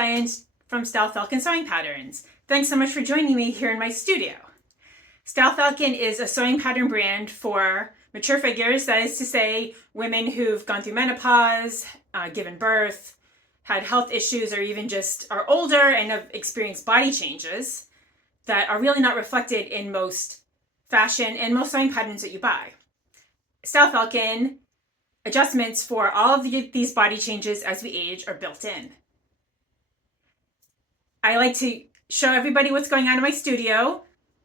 Diane from Style Falcon Sewing Patterns. Thanks so much for joining me here in my studio. Style Falcon is a sewing pattern brand for mature figures, that is to say, women who've gone through menopause, given birth, had health issues, or even just are older and have experienced body changes that are really not reflected in most fashion and most sewing patterns that you buy. Style Falcon adjustments for all of these body changes as we age are built in. I like to show everybody what's going on in my studio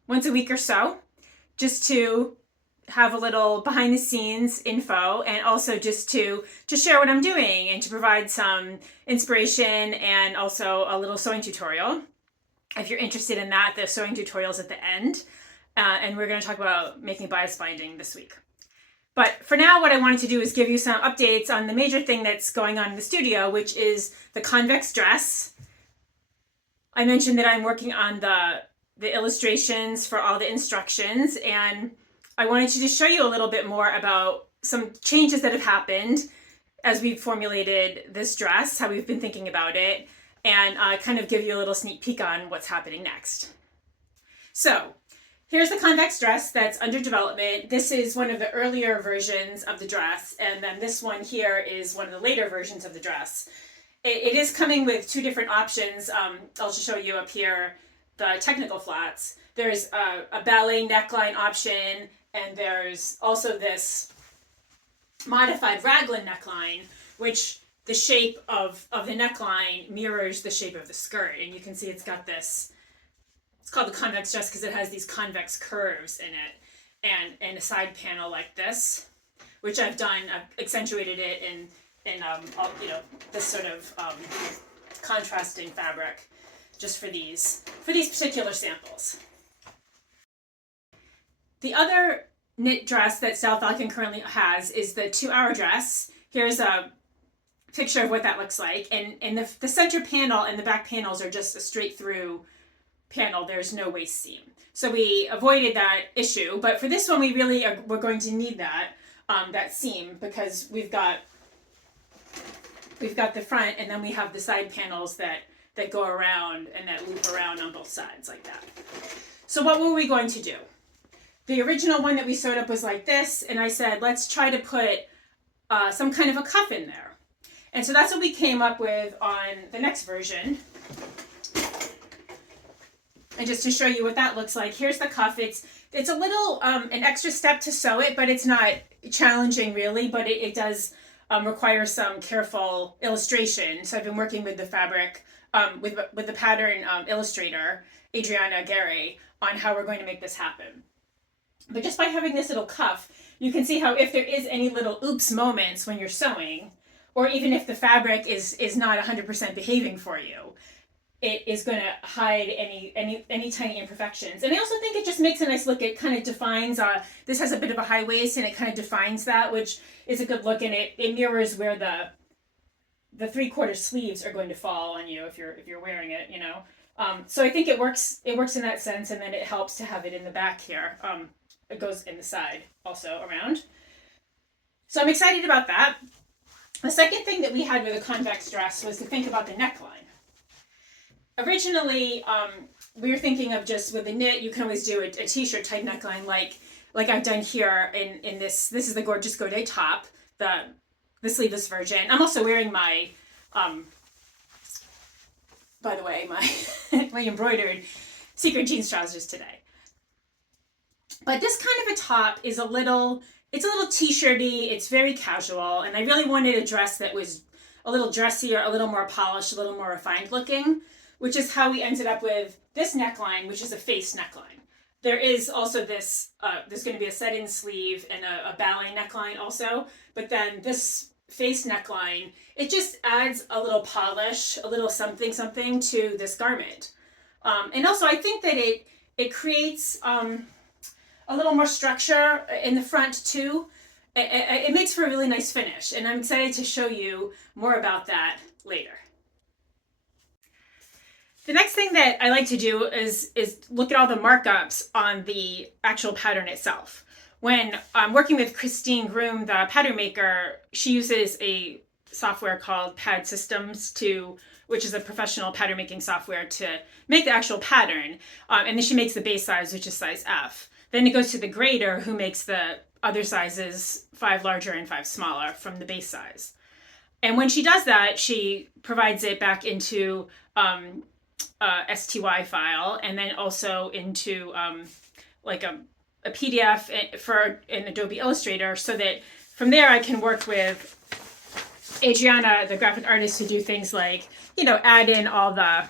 once a week or so, just to have a little behind the scenes info, and also just to share what I'm doing and to provide some inspiration and also a little sewing tutorial. If you're interested in that, the sewing tutorial's at the end, and we're going to talk about making bias binding this week. But for now, what I wanted to do is give you some updates on the major thing that's going on in the studio, which is the Convex Dress. I mentioned that I'm working on the illustrations for all the instructions, and I wanted to just show you a little bit more about some changes that have happened as we've formulated this dress, how we've been thinking about it, and kind of give you a little sneak peek on what's happening next. So here's the Convex Dress that's under development. This is one of the earlier versions of the dress, and then this one here is one of the later versions of the dress. It is coming with two different options. I'll just show you up here the technical flats. There's a ballet neckline option, and there's also this modified raglan neckline, which the shape of the neckline mirrors the shape of the skirt. And you can see it's got this, it's called the Convex Dress because it has these convex curves in it, and a side panel like this, which I've accentuated it in this sort of contrasting fabric just for these particular samples. The other knit dress that Style Falcon currently has is the 2-hour dress. Here's a picture of what that looks like, and the center panel and the back panels are just a straight through panel. There's no waist seam, so we avoided that issue. But for this one, we're going to need that seam, because we've got the front, and then we have the side panels that go around and that loop around on both sides like that. So what were we going to do? The original one that we sewed up was like this, and I said, let's try to put some kind of a cuff in there. And so that's what we came up with on the next version. And just to show you what that looks like, here's the cuff. It's a little an extra step to sew it, but it's not challenging really, but it does require some careful illustration. So I've been working with the fabric, with the pattern illustrator, Adriana Gary, on how we're going to make this happen. But just by having this little cuff, you can see how if there is any little oops moments when you're sewing, or even if the fabric is not 100% behaving for you, it is going to hide any tiny imperfections. And I also think it just makes a nice look. It kind of defines, this has a bit of a high waist, and it kind of defines that, which is a good look, and it mirrors where the 3/4 sleeves are going to fall on you if you're wearing it, you know. So I think it works in that sense, and then it helps to have it in the back here. It goes in the side also around. So I'm excited about that. The second thing that we had with a Convex Dress was to think about the neckline. Originally, we were thinking of just with the knit, you can always do a t-shirt type neckline like I've done here in this. This is the Gorgeous Godet top, the sleeveless version. I'm also wearing my, by the way, my embroidered secret jeans trousers today. But this kind of a top is it's a little t-shirty, it's very casual, and I really wanted a dress that was a little dressier, a little more polished, a little more refined looking, which is how we ended up with this neckline, which is a face neckline. There is also this, there's going to be a set-in sleeve and a ballet neckline also, but then this face neckline, it just adds a little polish, a little something to this garment. And also I think that it creates a little more structure in the front too. It makes for a really nice finish, and I'm excited to show you more about that later. The next thing that I like to do is look at all the markups on the actual pattern itself. When I'm working with Christine Groom, the pattern maker, she uses a software called Pad Systems to which is a professional pattern making software to make the actual pattern. And then she makes the base size, which is size F. Then it goes to the grader, who makes the other sizes 5 larger and 5 smaller from the base size. And when she does that, she provides it back into STY file, and then also into like a PDF for an Adobe Illustrator, so that from there I can work with Adriana, the graphic artist, to do things like, add in all the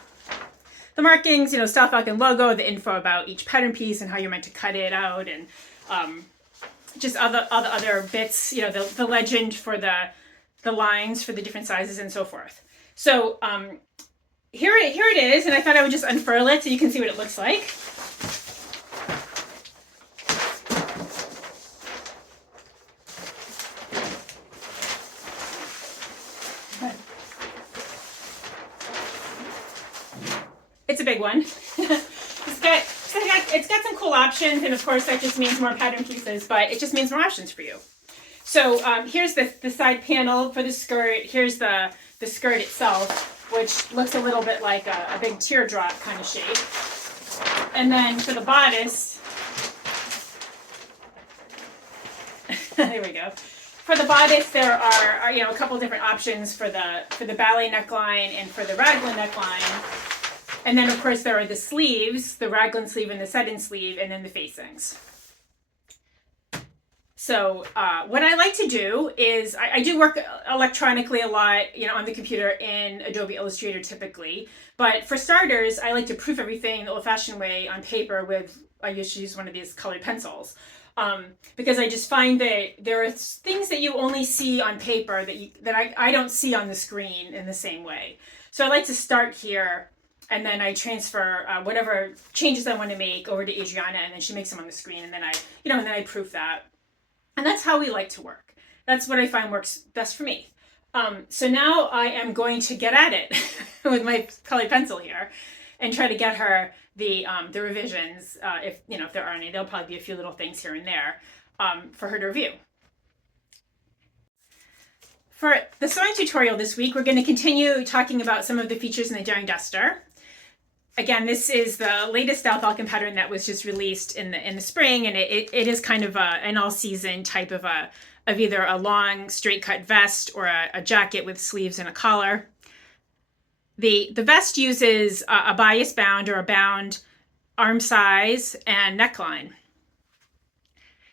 markings, Style Falcon logo, the info about each pattern piece and how you're meant to cut it out, and just all the other bits, the legend for the lines for the different sizes and so forth. So here it is, and I thought I would just unfurl it so you can see what it looks like. It's a big one. It's got some cool options, and of course that just means more pattern pieces, but it just means more options for you. So here's the side panel for the skirt. Here's the skirt itself, which looks a little bit like a big teardrop kind of shape. And then for the bodice, there we go. For the bodice, there are a couple different options for the ballet neckline and for the raglan neckline. And then, of course, there are the sleeves, the raglan sleeve and the set-in sleeve, and then the facings. So what I like to do is, I do work electronically a lot, on the computer in Adobe Illustrator typically. But for starters, I like to proof everything the old-fashioned way on paper I usually use one of these colored pencils. Because I just find that there are things that you only see on paper that I don't see on the screen in the same way. So I like to start here, and then I transfer whatever changes I want to make over to Adriana, and then she makes them on the screen, and then I proof that. And that's how we like to work. That's what I find works best for me. So now I am going to get at it with my colored pencil here and try to get her the revisions, if there are any. There'll probably be a few little things here and there for her to review. For the sewing tutorial this week, we're going to continue talking about some of the features in the Daring Duster. Again, this is the latest Style Falcon pattern that was just released in the spring, and it is kind of an all-season type of either a long straight cut vest or a jacket with sleeves and a collar. The vest uses a bias bound or a bound arm size and neckline.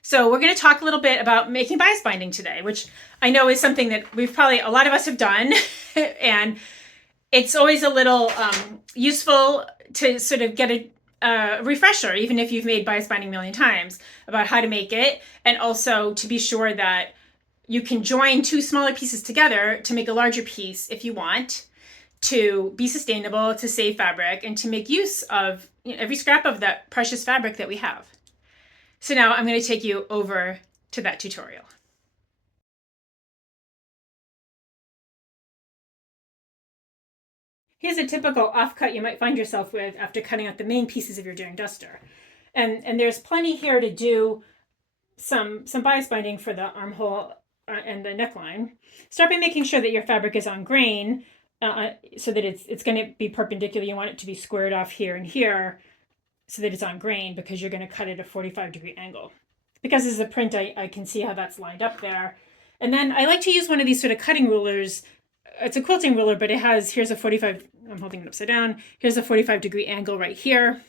So we're going to talk a little bit about making bias binding today, which I know is something that a lot of us have done, and it's always a little useful to sort of get a refresher, even if you've made bias binding a million times, about how to make it, and also to be sure that you can join two smaller pieces together to make a larger piece if you want, to be sustainable, to save fabric, and to make use of every scrap of that precious fabric that we have. So now I'm going to take you over to that tutorial. Here's a typical offcut you might find yourself with after cutting out the main pieces of your Daring Duster. And there's plenty here to do some bias binding for the armhole and the neckline. Start by making sure that your fabric is on grain so that it's going to be perpendicular. You want it to be squared off here and here so that it's on grain, because you're going to cut at a 45-degree angle. Because this is a print, I can see how that's lined up there. And then I like to use one of these sort of cutting rulers. It's a quilting ruler, but here's a 45, I'm holding it upside down. Here's a 45-degree angle right here.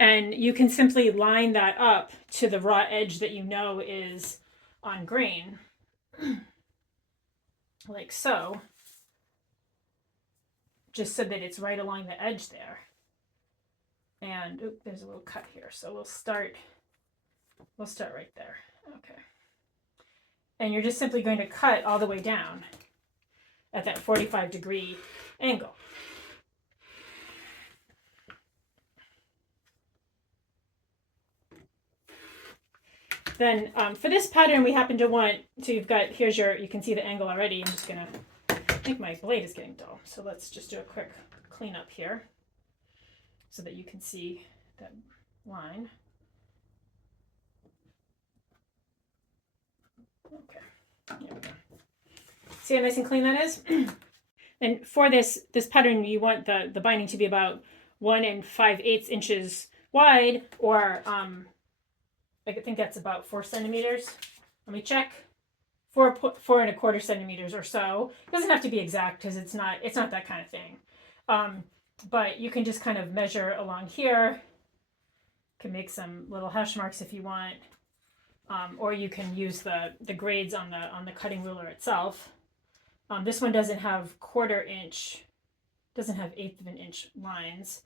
And you can simply line that up to the raw edge that you know is on grain, like so, just so that it's right along the edge there. And there's a little cut here, so we'll start right there. Okay. And you're just simply going to cut all the way down at that 45-degree angle. Then for this pattern, we happen to want, so you can see the angle already. I'm just gonna, I think my blade is getting dull. So let's just do a quick cleanup here so that you can see that line. Okay, here we go. See how nice and clean that is? And for this pattern, you want the binding to be about 1 5/8 inches wide, or I think that's about 4 centimeters. Let me check. 4.25 centimeters or so. It doesn't have to be exact because it's not that kind of thing. But you can just kind of measure along here. You can make some little hash marks if you want, or you can use the grades on the cutting ruler itself. This one doesn't have 1/4 inch, doesn't have 1/8 of an inch lines.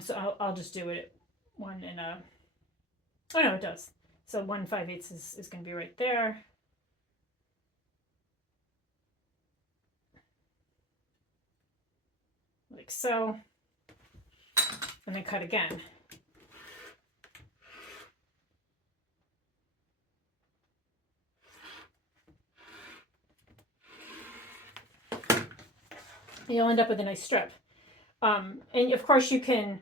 So I'll just do it 1 and a. Oh no, it does. So 1 5/8 is going to be right there. Like so, and then cut again. You'll end up with a nice strip. And of course you can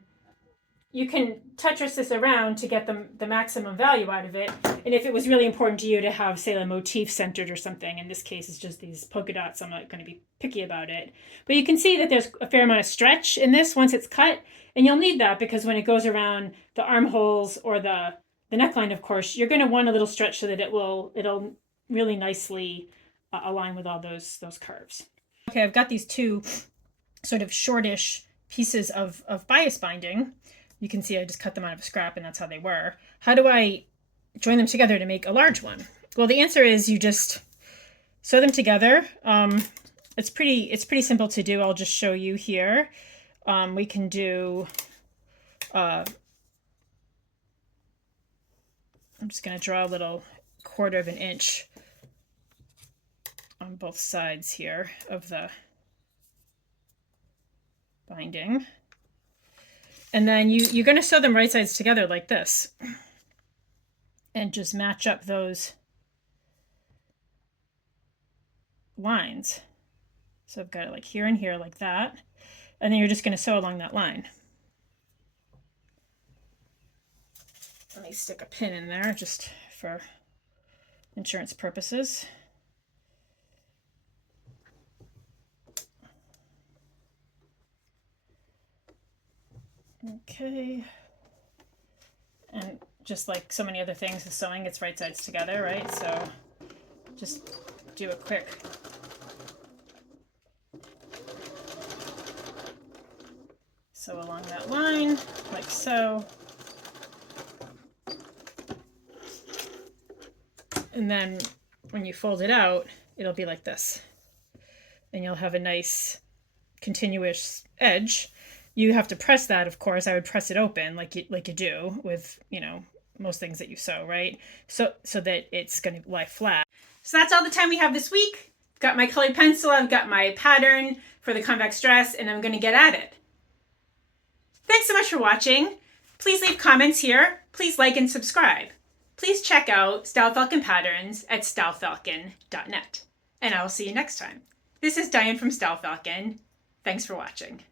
Tetris this around to get the maximum value out of it. And if it was really important to you to have, say, a motif centered or something, in this case it's just these polka dots, I'm not going to be picky about it. But you can see that there's a fair amount of stretch in this once it's cut, and you'll need that because when it goes around the armholes or the neckline, of course, you're going to want a little stretch so that it'll really nicely align with all those curves. Okay, I've got these two sort of shortish pieces of bias binding. You can see I just cut them out of a scrap, and that's how they were. How do I join them together to make a large one? Well, the answer is you just sew them together. It's pretty simple to do. I'll just show you here. We can do. I'm just going to draw a little 1/4 of an inch on both sides here of the binding. And then you're going to sew them right sides together like this and just match up those lines. So I've got it like here and here like that. And then you're just going to sew along that line. Let me stick a pin in there just for insurance purposes. Okay, and just like so many other things with sewing, it's right sides together, right? So just do a quick sew along that line, like so. And then when you fold it out, it'll be like this. And you'll have a nice continuous edge. You have to press that, of course. I would press it open like you do with, most things that you sew, right? So that it's going to lie flat. So that's all the time we have this week. I've got my colored pencil, I've got my pattern for the convex dress, and I'm going to get at it. Thanks so much for watching. Please leave comments here. Please like and subscribe. Please check out Style Falcon patterns at stylefalcon.net. And I will see you next time. This is Diane from Style Falcon. Thanks for watching.